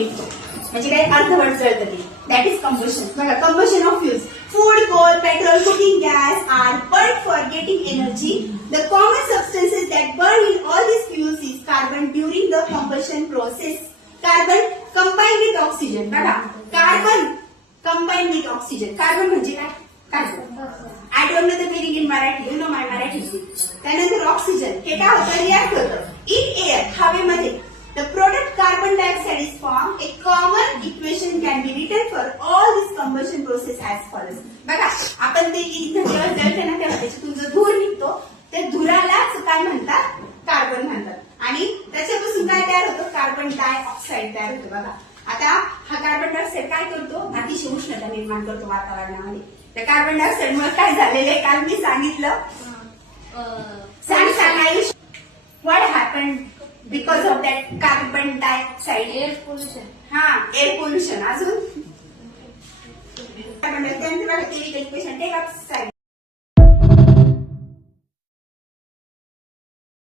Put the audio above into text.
निघतो, म्हणजे काय अर्धवट जळतं ते, दॅट इज कंबशन. बघा, combustion of fuels. Food, coal, petrol, cooking gas are burn for getting energy. The common substances that burn in all these fuels is carbon during the combustion process. Carbon combine with oxygen. बघा, carbon combine with oxygen. Carbon म्हणजे काय? Carbon. I don't know the meaning in Marathi, you know my Marathi. त्यानंतर oxygen हे काय होतं? React होतं in air, हवेमध्ये. The product carbon dioxide is formed. A common equation can be written for all this combustion process as follows. बघा, आपण ते इथं जेव्हा जळते ना तेव्हा त्याच्यातून जो धूर निघतो त्या धुरालाच काय म्हणतात? कार्बन म्हणतात. आणि त्याच्यापासून काय तयार होतं? कार्बन डायऑक्साईड तयार होतं. बघा, आता हा कार्बन डायऑक्साईड काय करतो? अतिशय उष्णता निर्माण करतो वातावरणामध्ये. त्या कार्बन डायऑक्साईड मुळे काय झालेलं आहे? काल मी सांगितलं. सांग what happen because of that carbon dioxide? Air pollution. हा, एअर पोल्युशन. अजून chemical equation take up side.